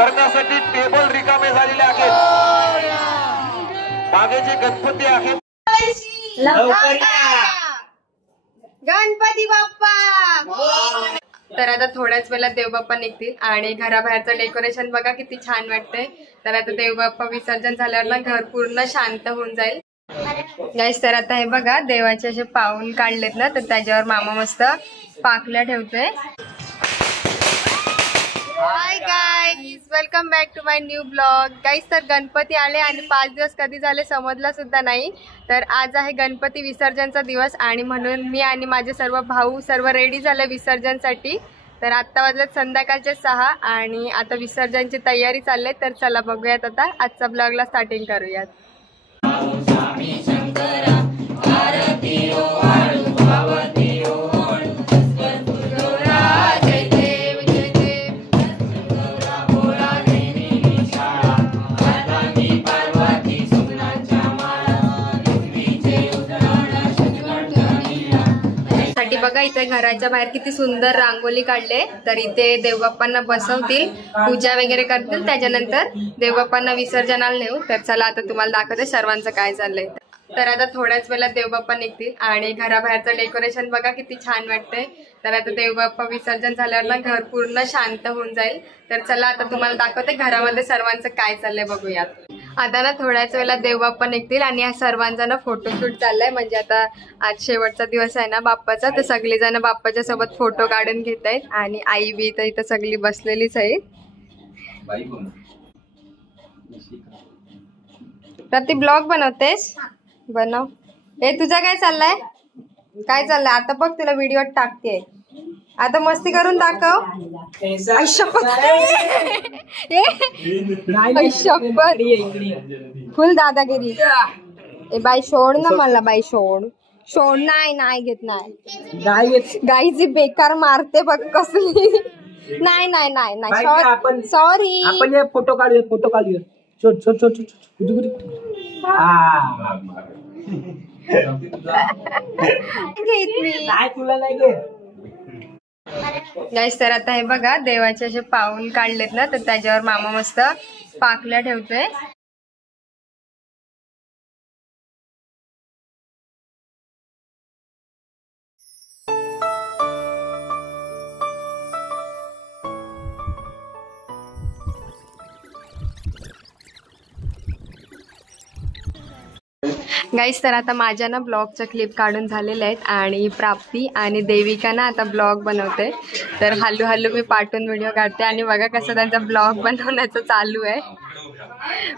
करण्यासाठी टेबल रिकामे झालेले आहेत। मागे जे गणपती आहेत गणपती बाप्पा। तर आता थोड्याच वेळात देवबाप्पा निघतील आणि घराबाहेरचं डेकोरेशन बघा किती छान वाटतंय। तर आता देवबाप्पा विसर्जन झाल्यावर ना घर पूर्ण शांत होऊन जाईल। गाईस तर आता हे बघा देवाचे असे पाऊल काढलेत ना, तर त्याच्यावर मामा मस्त पाकल्या ठेवतोय। Hi guys, welcome back to my new blog. Guys तर गणपती आले आणि 5 दिवस कधी झाले समजला सुद्धा नाही। तर आज आहे गणपती विसर्जनचा दिवस आणि म्हणून मी आणि माझे सर्व भाऊ सर्व रेडी झाले विसर्जनसाठी। तर आत्ता वाजलेत संध्याकाळचे 6 आणि आता विसर्जनची तयारी चालली। तर चला बघूयात आता आजचा ब्लॉगला स्टार्टिंग करूयात। बघा इथे घराच्या बाहेर किती सुंदर रांगोली काढले। तर इथे देवबाप्पांना बसवतील, पूजा वगैरे करतील, त्याच्यानंतर देवबाप्पांना विसर्जनाला नेऊ। तर चला आता तुम्हाला दाखवते सर्वांचं काय चाललंय। तर आता थोड्याच वेळात देवबाप्पा निघतील आणि घराबाहेरचं डेकोरेशन बघा किती छान वाटतंय। तर आता देवबाप्पा विसर्जन झाल्यावर ना घर पूर्ण शांत होऊन जाईल। तर चला आता तुम्हाला दाखवते घरामध्ये सर्वांचं काय चाललंय बघूयात। आता ना थोड्याच वेळात देवबाप्पा निघतील आणि या सर्वांचा ना फोटोशूट चाललाय। म्हणजे आता आज शेवटचा दिवस आहे ना बाप्पाचा, तर सगळेजण बाप्पाच्या सोबत फोटो काढून घेत आहेत आणि आई बी तर इथं सगळी बसलेलीच आहे। प्रति ब्लॉग बनवतेस? बनव। हे तुझा काय चाललाय? काय चाललंय आता बघ, तुला व्हिडिओ टाकते। आता मस्ती करून दाखव। फुल दादागिरी। ए बाई सोड ना मला, बाई सोड सोड। नाही घेत नाही गाईची बेकार मारते बघ कसली। नाही सॉरी। आपण फोटो काढूया छोट छोट छोट तुला नाही गाईस तर आता हे बघा देवाचे असे पाऊल काढलेत ना, तर त्याच्यावर मामा मस्त पाकल्या ठेवतोय। गाईस तर आता माझ्या ना ब्लॉगच्या क्लिप काढून झालेल्या आहेत आणि प्राप्ती आणि देविका ना आता ब्लॉग बनवते। तर हल्लू मी पाठवून व्हिडिओ काढते आणि बघा कसं त्यांचा ब्लॉग बनवण्याचं चालू आहे।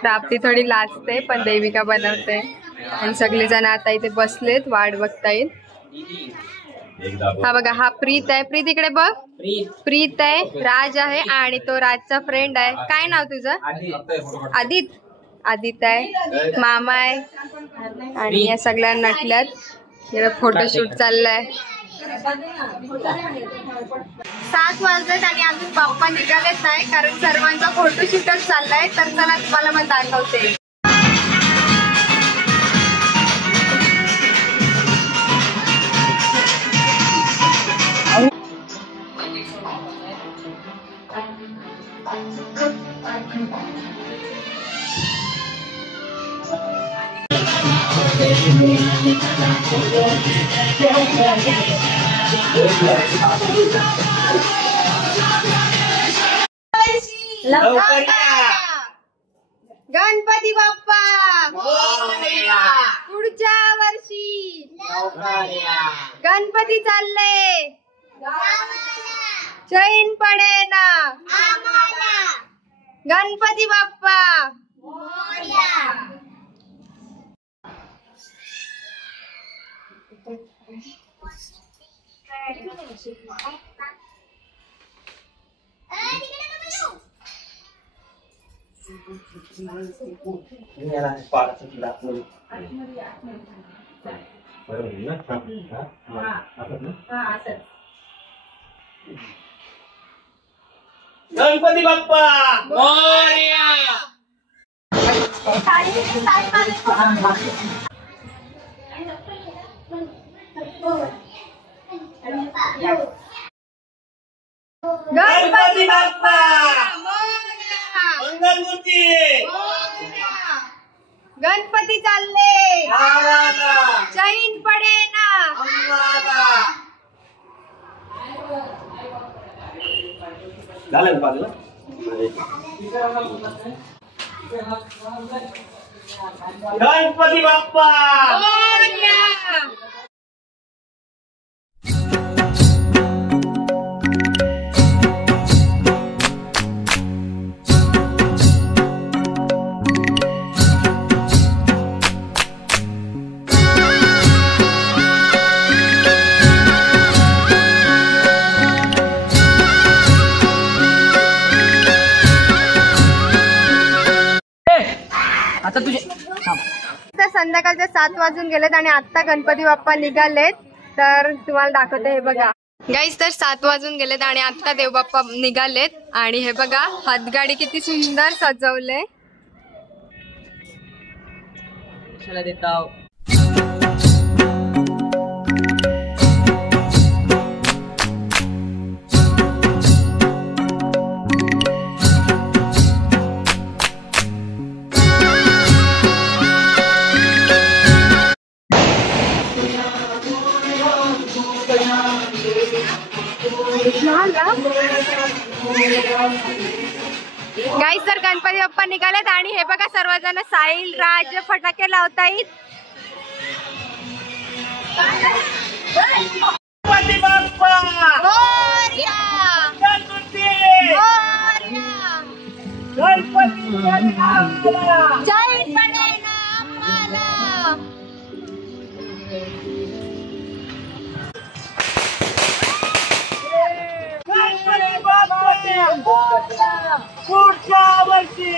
प्राप्ती थोडी लाजते पण देविका बनवते आणि सगळेजण आता इथे बसलेत वाट बघतायत। हा बघा हा प्रीत आहे, प्रीत इकडे बघ। प्रीत आहे, राज आहे आणि तो राजचा फ्रेंड आहे। काय नाव तुझं? आदित्य आहे, मामा आहे आणि या सगळ्या नटल्यात। फोटोशूट चाललाय। 7 वाजलेत आणि अजून बाप्पा निघालेच नाही कारण सर्वांचा फोटोशूटच चाललाय। तर चला तुम्हाला मग दाखवते। गणपती बाप्पा पुढच्या वर्षी गणपती चालले चैन पडे ना। गणपती बाप्पा गणपती बाप्पा मोरया। गणपती बाप्पा मंगलमूर्ती गणपती चालले गावाला चैन पडे ना अंगाला. झालं का बाजूला? गणपती बाप्पा मोरया. आता तुझे तर संध्याकाळचे 7 वाजून गेलेत आणि आता गणपती बाप्पा निघालेत. तर तुम्हाला दाखवते, हे बघा गाईस. तर 7 वाजून गेलेत आणि आता देवबाप्पा निघालेत आणि हे बघा हातगाडी किती सुंदर सजवले. देता गाईस. तर गणपती बाप्पा निघालेत आणि हे बघा सर्वजण साहिल राज फटाके लावतायत. गणपती बाप्पा मोरया. गणपती मोरया. गणपती चैन पडे ना आम्हाला. गणपती बाप्पा पुढच्या वर्षी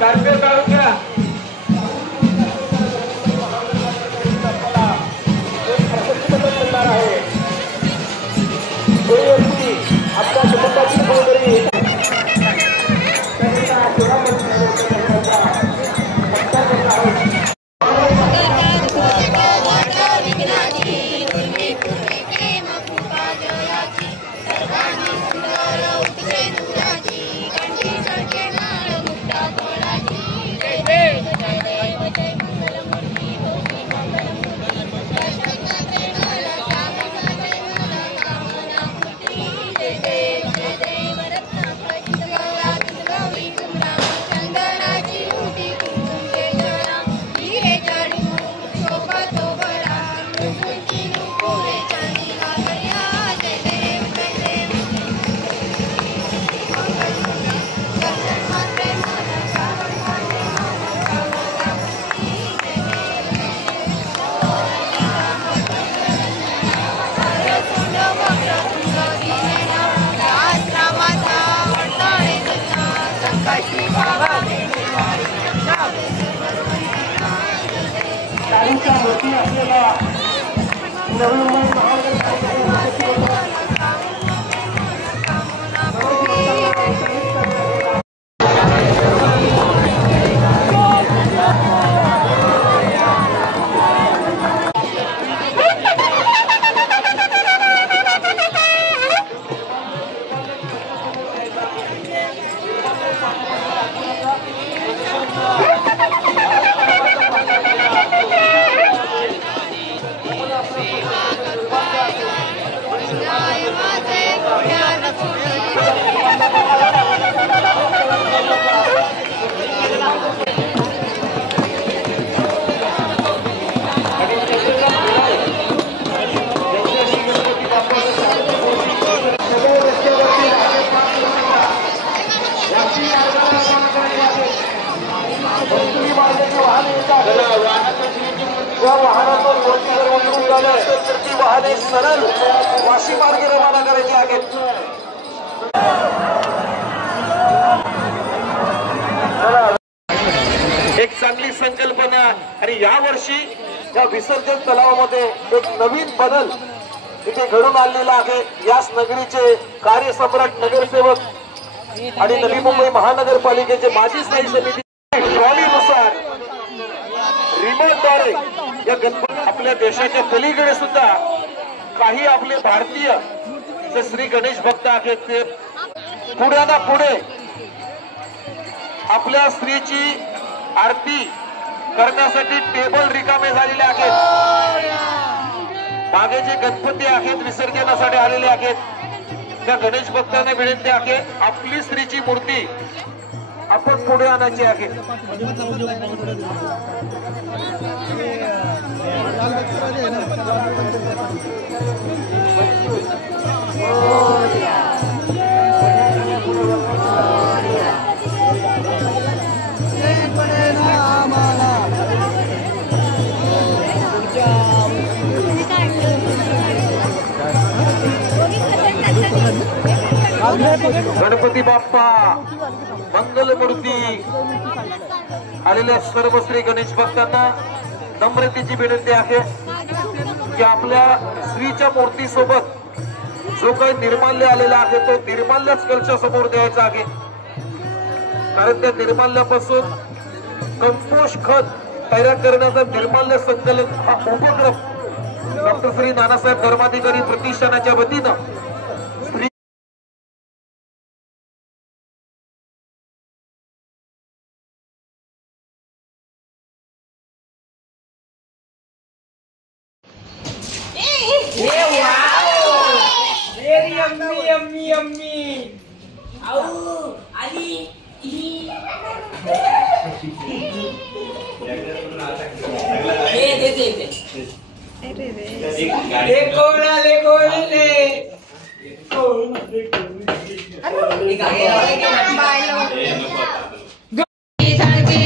कार्पेट काढून घ्या. आपल्या कुटुंबाची बरोबरी वाहने सरळ वाशी मार्गे रवाना करायची आहेत. एक चांगली संकल्पना आणि यावर्षी या विसर्जन तलावामध्ये एक नवीन बदल इथे घडून आणलेला आहे. याच नगरीचे कार्यसम्राट नगरसेवक आणि नवी मुंबई महानगरपालिकेचे माजी स्थायी समिती ट्रॉलीनुसार रिमोटद्वारे या गणपती आपल्या देशाच्या पलीकडे सुद्धा काही आपले भारतीय जे श्री गणेश भक्त आहेत ते पुढ्याना पुढे आपल्या स्त्रीची आरती करण्यासाठी टेबल रिकामे झालेले आहेत. मागे जे गणपती आहेत विसर्जनासाठी आलेले आहेत त्या गणेश भक्तांना विनंती आहे आपली स्त्रीची मूर्ती आपण पुढे आणायची आहे. गणपती बाप्पा मंगलमूर्ती आलेल्या सर्व श्री गणेश भक्तांना नम्रतेची विनंती आहे की आपल्या स्त्रीच्या मूर्तीसोबत जो काही निर्माल्य आलेला आहे तो निर्माल्यच कलशा समोर द्यायचा आहे. कारण त्या निर्माल्यापासून कंपोस्ट खत तयार करण्याचा निर्माल्य संकलन हा उपक्रम डॉक्टर श्री नानासाहेब धर्माधिकारी प्रतिष्ठानाच्या वतीनं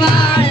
बाय.